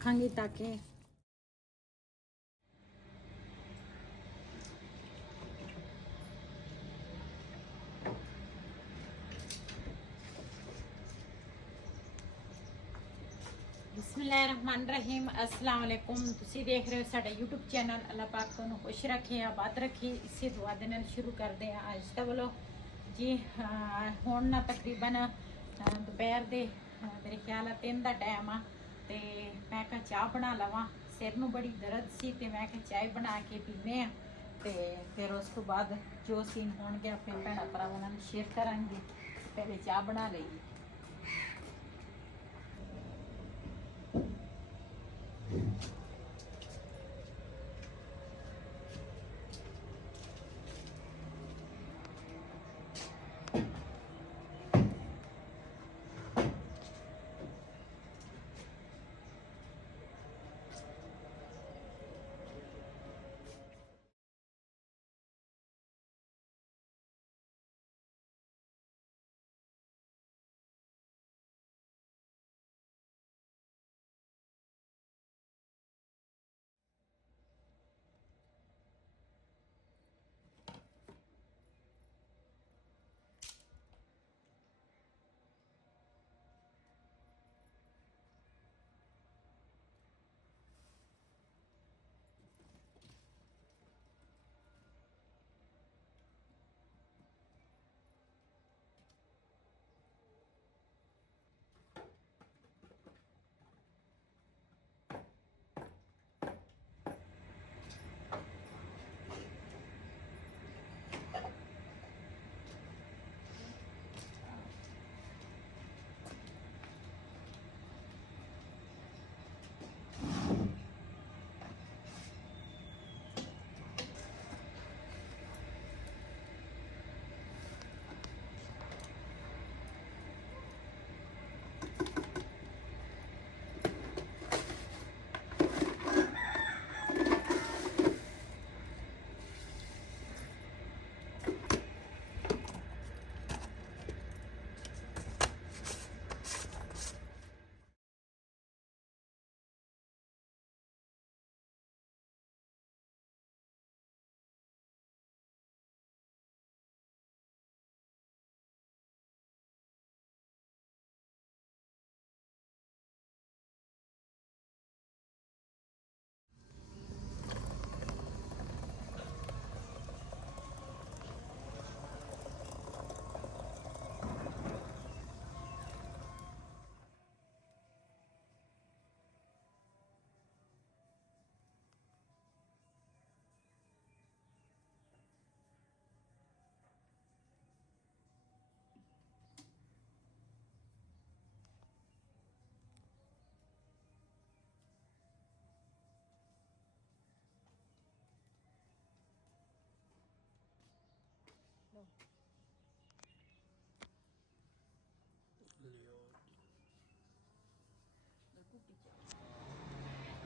ਰੱਖਾਂਗੀ ਤਾਂ ਕਿ बिस्मिल्लाहिर्रहमानिर्रहीम अस्सलाम वालेकुम। तुसी देख रहे हो साडा यूट्यूब चैनल। अल्लाह पाक तुहानू खुश रखे आबाद रखे। इसे दुआ दे नाल शुरू करते हैं अज का व्लॉग जी। हुण ना तकरीबन दोपहर दे मेरे ख्याल है 3 का टाइम आ ते मैं कहा चाह बना लवां। सिर नू बड़ी दर्द सी ते मैं कहा चाय बना के पीने ते फिर उस तो बाद जो सीन होणगे अपने भैणां भरावां नाल शेयर करांगे। पहले चाह बना लईए।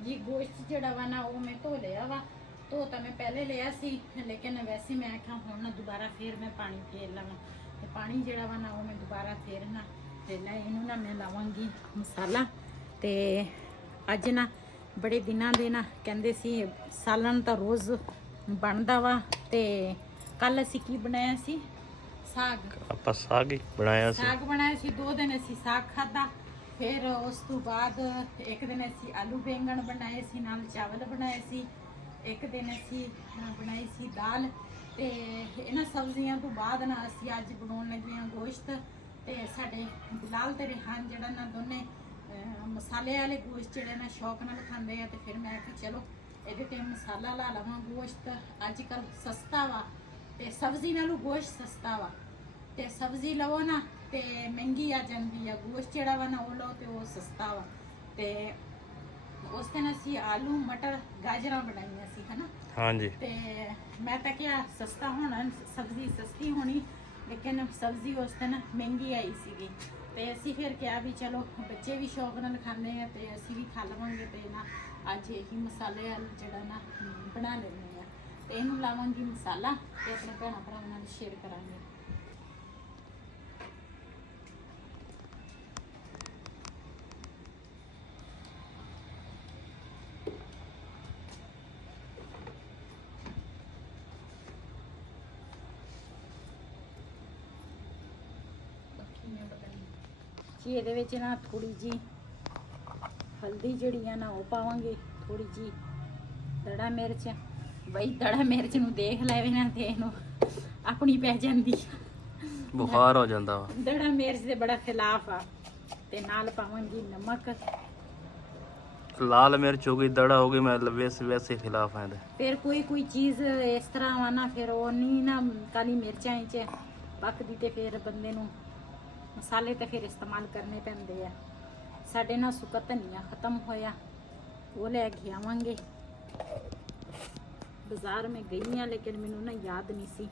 जी गोश्त जड़ा वा ना वो मैं धो लिया वा। धो तो मैं पहले लिया सी लेकिन वैसे मैं आखा हुण ना दोबारा फिर मैं पानी फेर लवां ते पानी जड़ा वा ना वो मैं दोबारा फिर ना ते लै इनू ना मैं लावांगी मसाला। ते अज ना बड़े दिनां दे ना कहंदे सी सालन तो रोज़ बनदा वा। ते कल असीं की बनाया सी साग। ਆਪਾਂ ਸਾਗ ਹੀ ਬਣਾਇਆ ਸੀ। साग बनाया सी 2 दिन असीं साग खादा। फिर उस तो बाद एक दिन असी आलू बैंगन बनाए सी नाल चावल बनाए सी। एक दिन असी बनाई सी दाल। ते इन्हां सब्जियां तो बाद ना असी अज बनाउण लगे हां गोश्त। ते साडे बिलाल ते रिहान जेहड़ा ना दोने मसाले वाले गोश्त जेहड़े ना शौक नाल खांदे आ। ते फिर मैं कि चलो इहदे ते मसाला ला लवां। गोश्त अजकल सस्ता वा ते सब्जी नालों गोश्त सस्ता वा। ते सब्जी लवो ना ते महंगी आ जाती है। गोश्त जेड़ा वा ना वो लो तो वो सस्ता वा। ते उस दिन असी आलू मटर गाजर बनाई सी है ना। हाँ जी। ते मैं तो क्या सस्ता होना सब्जी सस्ती होनी लेकिन सब्जी उस दिन महंगी आई सी। ते असी फिर क्या भी चलो बच्चे भी शौक नाल खाने हैं ते असी भी खा लवांगे। ते ना अज यही मसाले जेड़ा ना बना लेने ते इनू लावांगी मसाला ते अपने भैन भरावां नाल शेयर करांगे। ਜੀ ਇਹਦੇ ਵਿੱਚ ਨਾ ਥੋੜੀ ਜੀ ਹਲਦੀ ਜਿਹੜੀ ਆ ਨਾ ਉਹ ਪਾਵਾਂਗੇ, ਥੋੜੀ ਜੀ ਦੜਾ ਮਿਰਚ। ਬਈ ਦੜਾ ਮਿਰਚ ਨੂੰ ਦੇਖ ਲੈਵੇ ਨਾ ਤੇ ਇਹਨੂੰ ਆਪਣੀ ਪੈ ਜਾਂਦੀ ਆ, ਬੁਖਾਰ ਹੋ ਜਾਂਦਾ ਵਾ। ਦੜਾ ਮਿਰਚ ਦੇ ਬੜਾ ਖਿਲਾਫ ਆ। ਤੇ ਨਾਲ ਪਾਵਾਂਗੀ ਨਮਕ। ਲਾਲ ਮਿਰਚ ਹੋ ਗਈ, ਦੜਾ ਹੋ ਗਈ, ਮਤਲਬ ਵੈਸੇ ਖਿਲਾਫ ਹੈ ਇਹਦੇ। ਫਿਰ ਕੋਈ ਚੀਜ਼ ਇਸ ਤਰ੍ਹਾਂ ਵਾ ਨਾ, ਫਿਰ ਉਹ ਨਹੀਂ ਨਾ ਕਾਲੀ ਮਿਰਚਾਂ 'ਚ ਪੱਕਦੀ ਤੇ ਫਿਰ ਬੰਦੇ ਨੂੰ ਮਸਾਲੇ ਤੇ ਫਿਰ ਇਸਤੇਮਾਲ ਕਰਨੇ ਪੈਂਦੇ ਆ। ਸਾਡੇ ਨਾਲ ਸੁੱਕਾ ਧਨੀਆ ਖਤਮ ਹੋਇਆ, ਉਹ ਲੈ ਕੇ ਆਵਾਂਗੇ। ਬਾਜ਼ਾਰ ਮੈਂ ਗਈ ਆ ਲੇਕਿਨ ਮੈਨੂੰ ਨਾ ਯਾਦ ਨਹੀਂ ਸੀ।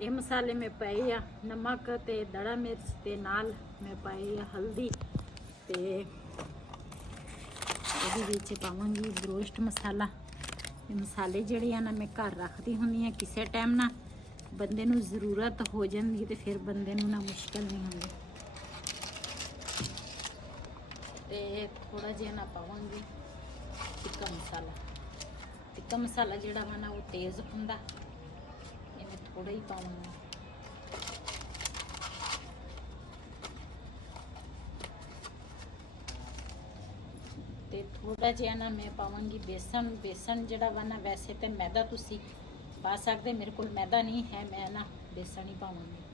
ਇਹ ਮਸਾਲੇ ਮੈਂ ਪਾਏ ਆ, ਨਮਕ ਤੇ ਦੜਾ ਮਿਰਚ ਤੇ ਨਾਲ ਮੈਂ ਪਾਏ ਆ ਹਲਦੀ ਤੇ ਉਹਦੇ ਵਿੱਚ ਪਾਵਾਂਗੀ ਬਰੋਸਟ ਮਸਾਲਾ। ਇਹ ਮਸਾਲੇ ਜਿਹੜੇ ਆ ਨਾ ਮੈਂ ਘਰ ਰੱਖਦੀ ਹੁੰਦੀ ਆ, ਕਿਸੇ ਟਾਈਮ ਨਾ ਬੰਦੇ ਨੂੰ ਜ਼ਰੂਰਤ ਹੋ ਜਾਂਦੀ ਤੇ ਫਿਰ ਬੰਦੇ ਨੂੰ ਨਾ ਮੁਸ਼ਕਲ ਨਹੀਂ ਹੁੰਦੀ। ਤੇ ਥੋੜਾ ਜਿਹਾ ਨਾ ਪਾਵਾਂਗੀ ਟਿੱਕਾ ਮਸਾਲਾ। ਟਿੱਕਾ ਮਸਾਲਾ ਜਿਹੜਾ ਵਾ ਨਾ ਉਹ ਤੇਜ਼ ਹੁੰਦਾ, ਇਹ ਮੈਂ ਥੋੜਾ ਹੀ ਪਾਵਾਂਗੀ। ਤੇ ਥੋੜਾ ਜਿਹਾ ਨਾ ਮੈਂ ਪਾਵਾਂਗੀ ਬੇਸਣ। ਬੇਸਣ ਜਿਹੜਾ ਵਾ ਨਾ, ਵੈਸੇ ਤੇ ਮੈਦਾ ਤੁਸੀਂ ਪਾ ਸਕਦੇ, ਮੇਰੇ ਕੋਲ ਮੈਦਾ ਨਹੀਂ ਹੈ, ਮੈਂ ਨਾ ਬੇਸਣ ਹੀ ਪਾਵਾਂਗੀ।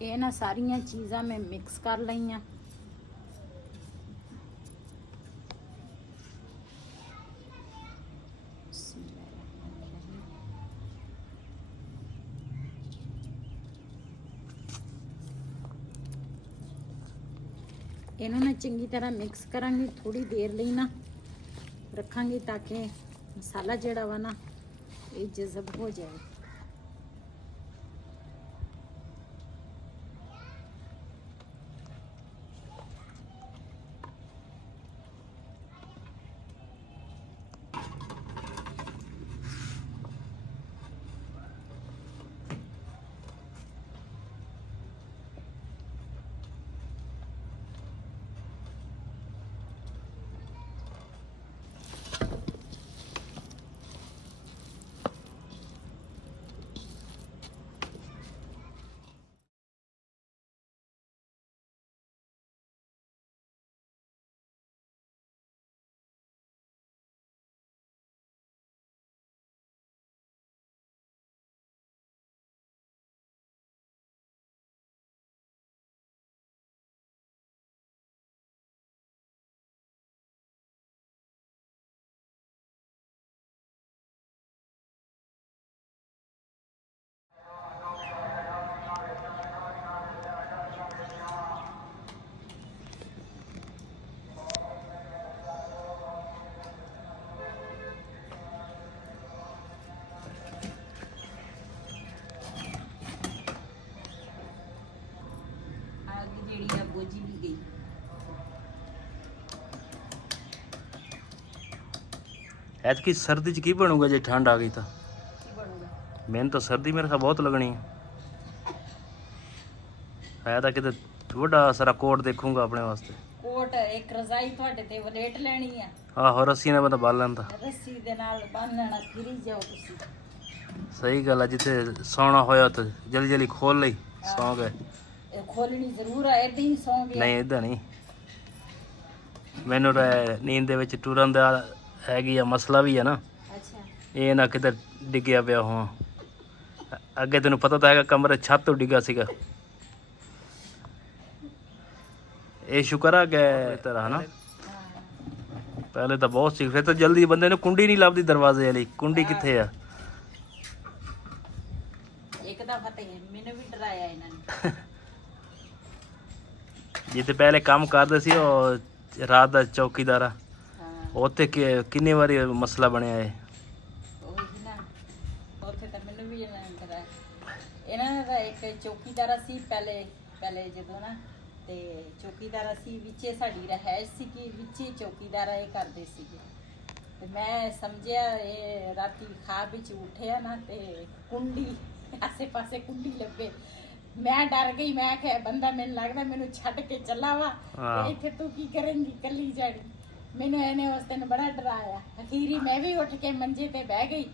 ਇਹ ਨਾ ਸਾਰੀਆਂ ਚੀਜ਼ਾਂ ਮੈਂ ਮਿਕਸ ਕਰ ਲਈਆਂ। ਇਹਨੂੰ ਨਾ ਚੰਗੀ ਤਰ੍ਹਾਂ ਮਿਕਸ ਕਰਾਂਗੇ, ਥੋੜੀ ਦੇਰ ਲਈ ਨਾ ਰੱਖਾਂਗੇ ਤਾਂ ਕਿ ਮਸਾਲਾ ਜਿਹੜਾ ਵਾ ਨਾ ਇਹ ਜਜ਼ਬ ਹੋ ਜਾਏ। ਜਿਹੜੀ ਆ ਬੋਝੀ ਵੀ ਗਈ। ਐਤਕੀ ਸਰਦੀ ਚ ਕੀ ਬਣੂਗਾ ਜੇ ਠੰਡ ਆ ਗਈ ਤਾਂ? ਕੀ ਬਣੂਗਾ? ਮੈਨੂੰ ਤਾਂ ਸਰਦੀ ਮੇਰੇ ਖਿਆਲ ਬਹੁਤ ਲੱਗਣੀ ਹੈ ਤਾਂ ਕਿਤੇ ਵੱਡਾ ਸਾਰਾ ਕੋਟ ਦੇਖੂੰਗਾ ਆਪਣੇ ਵਾਸਤੇ। ਕੋਟ ਇੱਕ ਰਜ਼ਾਈ ਤੁਹਾਡੇ ਤੇ ਵਲੇਟ ਲੈਣੀ ਆ। ਆਹੋ, ਰੱਸੀ ਨਾਲ ਬੰਦਾ ਬੰਨ ਲੈਂਦਾ। ਰੱਸੀ ਦੇ ਨਾਲ ਬੰਨਣਾ, ਫਿਰੀ ਜਾਓ ਤੁਸੀਂ। ਸਹੀ ਗੱਲ ਆ, ਜਿੱਥੇ ਸੌਣਾ ਹੋਇਆ ਤਾਂ ਜਲਦੀ ਜਲਦੀ ਖੋਲ ਲਈ, ਸੌਂ ਗਏ। ਇਹ ਖੋਲਣੀ ਜ਼ਰੂਰ ਆ, ਏਦਾਂ ਹੀ ਸੌਂ ਗਿਆ। ਨਹੀਂ ਏਦਾਂ ਨਹੀਂ, ਮੈਨੂੰ ਤਾਂ ਨੀਂਦ ਦੇ ਵਿੱਚ ਟੁਰਨ ਦਾ ਹੈਗੀ ਆ, ਮਸਲਾ ਵੀ ਆ ਨਾ। ਅੱਛਾ, ਇਹ ਨਾ ਕਿਤੇ ਡਿੱਗਿਆ ਪਿਆ ਹਾਂ। ਅੱਗੇ ਤੈਨੂੰ ਪਤਾ ਤਾਂ ਹੈਗਾ, ਕਮਰੇ ਛੱਤ ਤੋਂ ਡਿੱਗਾ ਸੀਗਾ। ਇਹ ਸ਼ੁਕਰ ਆ ਕਿ ਤਰ੍ਹਾਂ ਨਾ ਪਹਿਲੇ ਤਾਂ ਬਹੁਤ ਸੀ, ਫਿਰ ਤਾਂ ਜਲਦੀ ਬੰਦੇ ਨੂੰ ਕੁੰਡੀ ਨਹੀਂ ਲੱਭਦੀ ਦਰਵਾਜ਼ੇ ਵਾਲੀ। ਕੁੰਡੀ ਕਿੱਥੇ ਆ? ਇੱਕ ਦਫਾ ਤੇ ਮੈਨੂੰ ਵੀ ਡਰਾਇਆ ਇਹਨਾਂ ਨੇ। ਜਿੱਥੇ ਪਹਿਲੇ ਕੰਮ ਕਰਦੇ ਸੀ ਉਹ ਰਾਤ ਦਾ ਚੌਕੀਦਾਰ, ਉੱਥੇ ਕਿੰਨੀ ਵਾਰੀ ਮਸਲਾ ਬਣਿਆ ਹੈ। ਉਹੀ ਨਾ, ਉੱਥੇ ਤਾਂ ਮੈਨੂੰ ਵੀ ਇਹਨਾਂ ਨੇ ਡਰਾਇਆ। ਇਹਨਾਂ ਦਾ ਇੱਕ ਚੌਕੀਦਾਰ ਸੀ ਪਹਿਲੇ ਜਦੋਂ ਨਾ, ਤੇ ਚੌਕੀਦਾਰ ਅਸੀਂ ਵਿੱਚੇ ਸਾਡੀ ਰਹਿائش ਸੀ ਕਿ ਵਿੱਚੇ ਚੌਕੀਦਾਰ ਇਹ ਕਰਦੇ ਸੀਗੇ। ਤੇ ਮੈਂ ਸਮਝਿਆ ਇਹ ਰਾਤੀ ਖਾਬ ਵਿੱਚ ਉੱਠਿਆ ਨਾ ਤੇ ਕੁੰਡੀ ਆਸੇ ਪਾਸੇ ਕੁੰਡੀ ਲੱਗੇ। ਮੈਂ ਡਰ ਗਈ, ਮੈਂ ਕਿਹਾ ਬੰਦਾ ਮੈਨੂੰ ਲੱਗਦਾ ਮੈਨੂੰ ਛੱਡ ਕੇ ਚੱਲਾ ਵਾ, ਤੇ ਇੱਥੇ ਤੂੰ ਕੀ ਕਰੇਂਗੀ ਕੱਲੀ ਜਾਣੀ। ਮੈਨੂੰ ਇਹਨੇ ਉਸ ਦਿਨ ਬੜਾ ਡਰਾਇਆ। ਅਖੀਰੀ ਮੈਂ ਵੀ ਉੱਠ ਕੇ ਮੰਜੇ ਤੇ ਬਹਿ ਗਈ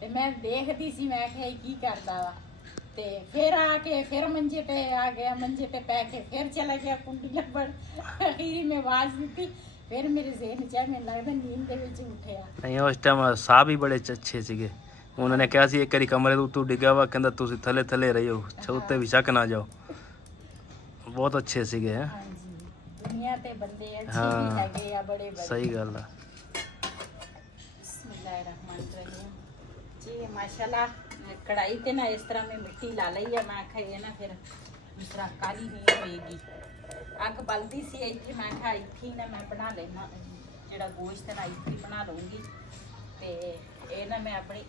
ਤੇ ਮੈਂ ਦੇਖਦੀ ਸੀ, ਮੈਂ ਕਿਹਾ ਇਹ ਕੀ ਕਰਦਾ ਵਾ। ਤੇ ਫਿਰ ਆ ਕੇ ਫਿਰ ਮੰਜੇ ਤੇ ਆ ਗਿਆ, ਮੰਜੇ ਤੇ ਪੈ ਕੇ ਫਿਰ ਚਲਾ ਗਿਆ ਕੁੰਡੀ ਲੱਭਣ। ਅਖੀਰੀ ਮੈਂ ਆਵਾਜ਼ ਦਿੱਤੀ, ਫਿਰ ਮੇਰੇ ਜ਼ਿਹਨ 'ਚ ਆਇਆ, ਮੈਨੂੰ ਲੱਗਦਾ ਨੀਂਦ ਦੇ ਵਿੱਚ ਉੱਠਿਆ। ਨਹੀਂ ਉਸ ਟਾਈਮ ਸਾਹ ਵੀ ਬੜੇ ਅੱਛੇ ਸੀਗੇ। ਉਹਨਾਂ ਨੇ ਕਿਹਾ ਸੀ ਇੱਕ ਵਾਰੀ ਕਮਰੇ ਤੋਂ ਉੱਤੋਂ ਡਿੱਗਾ ਵਾ, ਕਹਿੰਦਾ ਤੁਸੀਂ ਥੱਲੇ ਥੱਲੇ ਰਹਿਓ, ਉੱਤੇ ਵੀ ਸ਼ੱਕ ਨਾ ਜਾਓ। ਬਹੁਤ ਅੱਛੇ ਸੀਗੇ। ਹਾਂਜੀ, ਦੁਨੀਆ ਤੇ ਬੰਦੇ ਅੱਛੇ ਹਾਂ, ਵੀ ਹੈਗੇ ਆ, ਬੜੇ ਬੜੇ। ਸਹੀ ਗੱਲ ਆ। ਬਿਸਮਿल्लाहिर्रहमानिर्रहीम जी माशाल्लाह। कढ़ाई ते ना इस तरह में मिट्टी ला ली है। मैं आखा ये ना फिर इस तरह काली नहीं होएगी। अग बलदी सी इत्थे, मैं आखा इत्थे ना मैं बना लेना जेड़ा गोश्त ना इत्थे बना लूंगी। ते ये ना मैं अपनी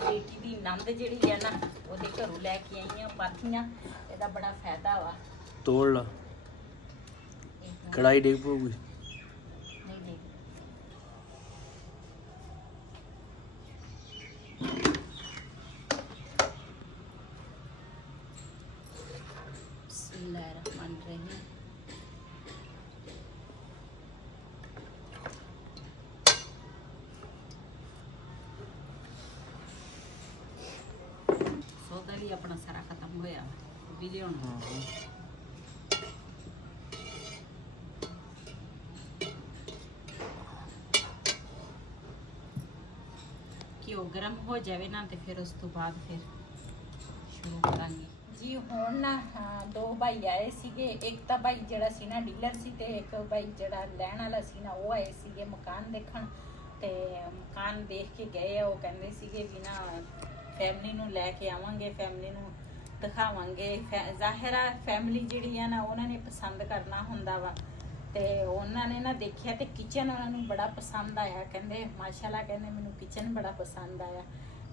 बेटी दी नंद जेड़ी है ना ओदे घरों लैके आई हां पाथियां। एदा बड़ा फायदा वा। ਤੋੜ ਲਾ, ਕੜਾਈ ਡਿੱਗ ਪਊਗੀ। नहीं नहीं बिस्मिल्लाहिर्रहमानिर्रहीम। सौदा भी अपना सारा खत्म होया भी लियाना। घ्यो गर्म हो जाए ना तो फिर उस तो बाद फिर शुरू करांगे जी। हुण ना दो भाई आए सीगे, एक तो भाई जड़ा सी ना डीलर सी ते एक भाई जड़ा लैण वाला सी ना वो आए सीगे मकान देखण। ते मकान देख के गए, वो कहंदे सीगे भी ना फैमिली नूं लैके आवांगे, फैमिली नूं दिखावांगे। ज़ाहिर है फैमिली जिहड़ी है ना उन्होंने पसंद करना हुंदा वा। ते उन्होंने ना देखिया ते किचन उन्होंने बड़ा पसंद आया। कहंदे माशाल्लाह, कहंदे मैनूं किचन बड़ा पसंद आया।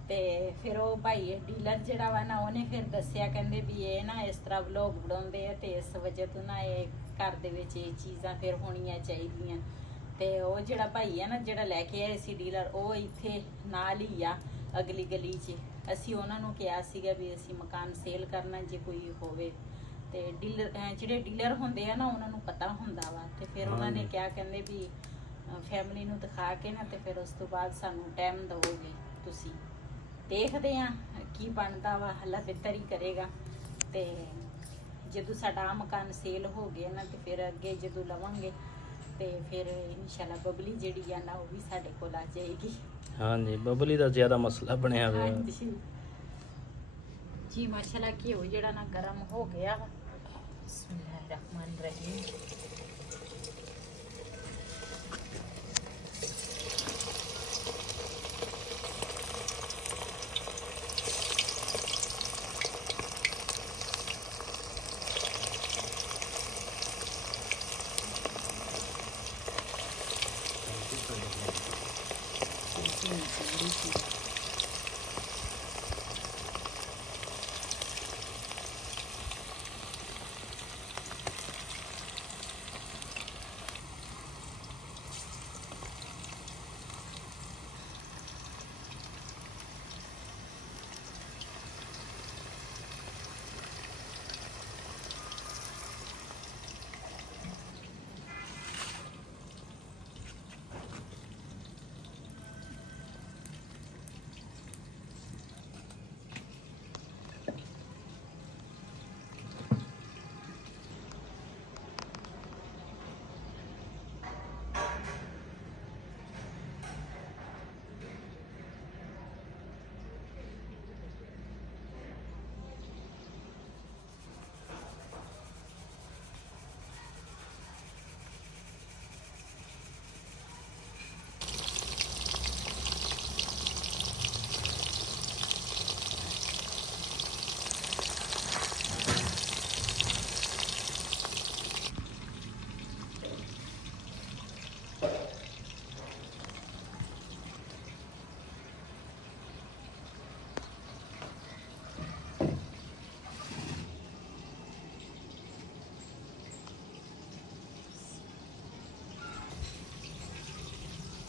ते फिर वो भाई डीलर जिहड़ा वा ना उन्हें फिर दस्सिया, कहंदे भी ये ना इस तरह व्लॉग बनाउंदे आ ते इस वजह तो ना ये घर दे विच ये चीज़ां फिर होणियां चाहीदियां। ते वो जिहड़ा भाई है ना जिहड़ा लैके आए सी डीलर, वो इत्थे नाल ही आ अगली गली 'च। असीं उन्हां नूं किहा सीगा भी असीं मकान सेल करना जे कोई होवे। ਤੇ ਡੀਲਰ ਜਿਹੜੇ ਡੀਲਰ ਹੁੰਦੇ ਆ ਨਾ ਉਹਨਾਂ ਨੂੰ ਪਤਾ ਹੁੰਦਾ ਵਾ। ਤੇ ਫਿਰ ਉਹਨਾਂ ਨੇ ਕਿਹਾ, ਕਹਿੰਦੇ ਵੀ ਫੈਮਿਲੀ ਨੂੰ ਦਿਖਾ ਕੇ ਨਾ ਤੇ ਫਿਰ ਉਸ ਤੋਂ ਬਾਅਦ ਸਾਨੂੰ ਟਾਈਮ ਦਿਓਗੇ ਤੁਸੀਂ। ਦੇਖਦੇ ਆ ਕੀ ਬਣਦਾ ਵਾ, ਅੱਲਾ ਬਿਹਤਰ ਹੀ ਕਰੇਗਾ। ਤੇ ਜਦੋਂ ਸਾਡਾ ਮਕਾਨ ਸੇਲ ਹੋ ਗਿਆ ਨਾ ਤੇ ਫਿਰ ਅੱਗੇ ਜਦੋਂ ਲਵਾਂਗੇ ਤੇ ਫਿਰ ਇਨਸ਼ਾਅੱਲਾ ਬਬਲੀ ਜਿਹੜੀ ਆ ਨਾ ਉਹ ਵੀ ਸਾਡੇ ਕੋਲ ਆ ਜਾਏਗੀ। ਹਾਂਜੀ, ਬਬਲੀ ਦਾ ਜ਼ਿਆਦਾ ਮਸਲਾ ਬਣਿਆ ਹੋਇਆ जी माशाल्लाह। घ्यो जड़ा ना गर्म हो गया। बिस्मिल्लाहिर्रहमानिर्रहीम।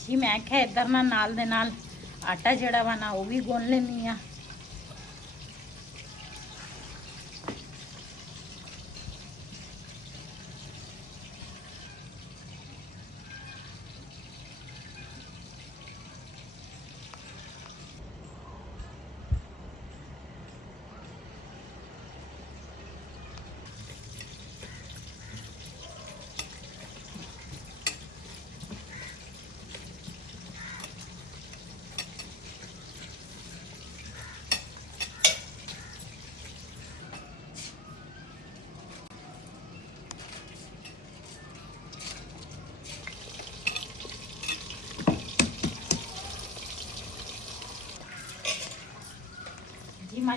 ਜੀ ਮੈਂ ਕਿਹਾ ਇੱਧਰ ਨਾਲ ਦੇ ਨਾਲ ਆਟਾ ਜਿਹੜਾ ਵਾ ਨਾ ਉਹ ਵੀ ਗੁੰਨ ਲੈਣੀ ਆ।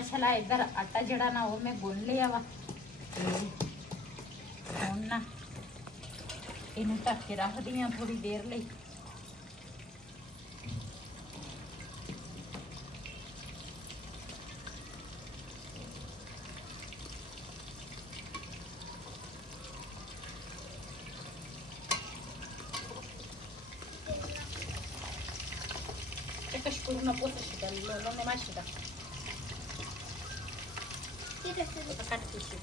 ਮਾਸ਼ਾਅੱਲਾ ਇੱਧਰ ਆਟਾ ਜਿਹੜਾ ਨਾ ਉਹ ਮੈਂ ਗੁੰਨ ਲਿਆ ਵਾ ਤੇ ਹੁਣ ਨਾ ਇਹਨੂੰ ਢੱਕ ਕੇ ਰੱਖਦੀ ਆ ਥੋੜੀ ਦੇਰ ਲਈ। Kashkuru na po sa siya, lolo na mas siya. Pakat po siya.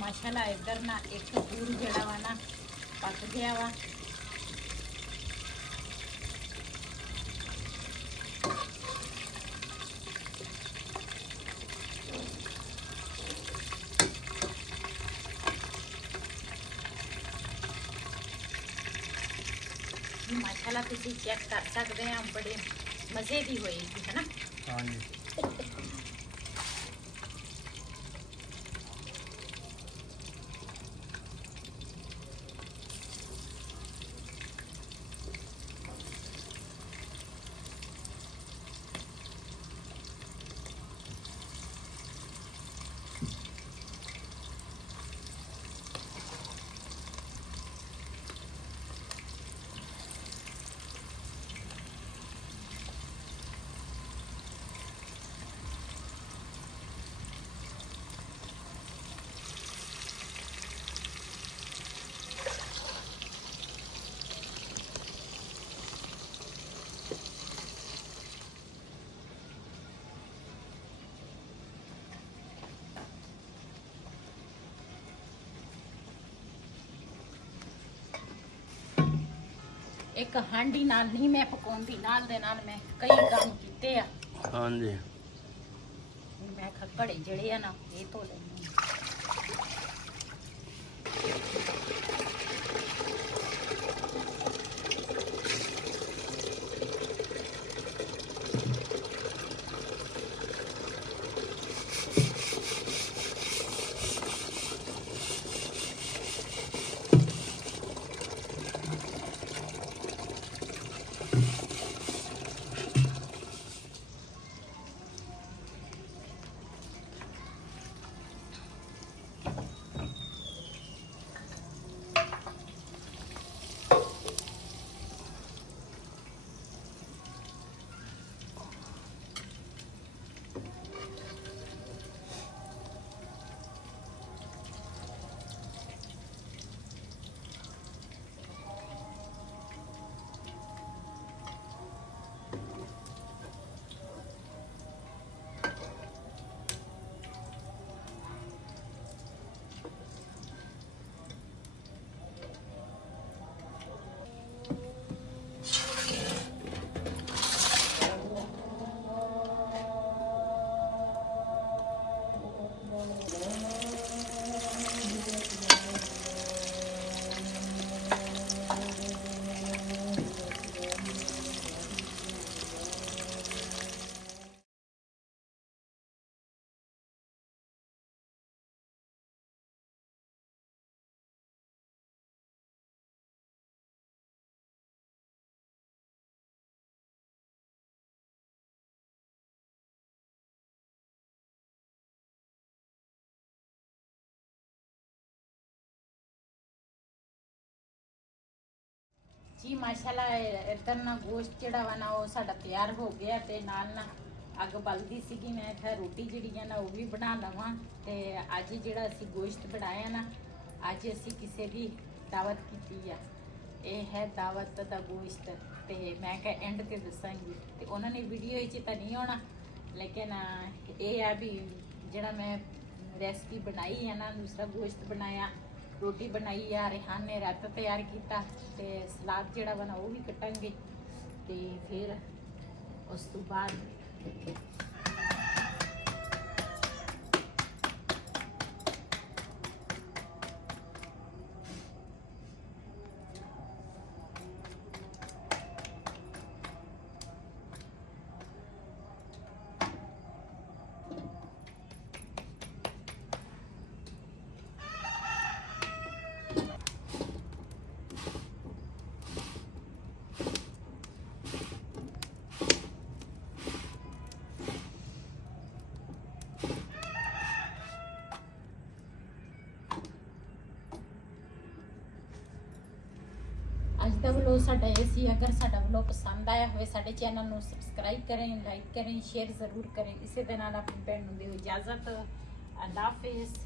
माशाल्लाह इधर ना एक दूर जड़ा वा ना पक गया वा। माशाल्लाह तुसी चेक कर सकते हैं, बड़े मजे की होएगी है ना। हाँ जी। एक हांडी नाल नहीं मैं पकाउंदी, नाल दे नाल मैं कई काम कीते आ। हाँ जी। मैं खक्कड़े जड़े आ ना ये धो लेनी। जी माशाल्लाह इधर ना गोश्त ਜਿਹੜਾ ਵਾ ਨਾ ਉਹ ਸਾਡਾ ਤਿਆਰ ਹੋ ਗਿਆ ਤੇ ਨਾਲ ਨਾ ਅੱਗ ਬਲਦੀ ਸੀਗੀ। ਮੈਂ ਕਿਹਾ ਰੋਟੀ ਜਿਹੜੀ ਹੈ ਨਾ ਉਹ ਵੀ ਬਣਾ ਲਵਾਂ। ਤੇ ਅੱਜ ਜਿਹੜਾ ਅਸੀਂ ਗੋਸ਼ਤ ਬਣਾਇਆ ਨਾ, ਅੱਜ ਅਸੀਂ ਕਿਸੇ ਦੀ ਦਾਵਤ ਕੀਤੀ ਆ। ਇਹ ਹੈ ਦਾਵਤ ਦਾ ਗੋਸ਼ਤ ਤੇ ਮੈਂ ਕਿਹਾ ਐਂਡ ਤੇ ਦੱਸਾਂਗੀ। ਤੇ ਉਹਨਾਂ ਨੇ ਵੀਡੀਓ ਵਿੱਚ ਤਾਂ ਨਹੀਂ ਆਉਣਾ, ਲੇਕਿਨ ਇਹ ਆ ਵੀ ਜਿਹੜਾ ਮੈਂ ਰੈਸਪੀ ਬਣਾਈ ਹੈ ਨਾ, ਦੂਸਰਾ ਗੋਸ਼ਤ ਬਣਾਇਆ, रोटी बनाई आ, रेहान ने रात तैयार किया, ते सलाद जिहड़ा बना वो भी कटांगे। ते फिर उस तो बाद ਦਾ ਵਲੋਗ ਸਾਡਾ ਇਹ ਸੀ। ਅਗਰ ਸਾਡਾ ਵਲੋਗ ਪਸੰਦ ਆਇਆ ਹੋਵੇ ਸਾਡੇ ਚੈਨਲ ਨੂੰ ਸਬਸਕ੍ਰਾਈਬ ਕरें, ਲਾਈਕ ਕरें, ਸ਼ੇਅਰ ਜ਼ਰੂਰ ਕरें। ਇਸੇ ਦੇ ਨਾਲ ਆਪਣੀ ਭੈਣ ਨੂੰ ਦਿਓ ਇਜਾਜ਼ਤ। ਅੱਲਾ ਹਾਫਿਜ਼।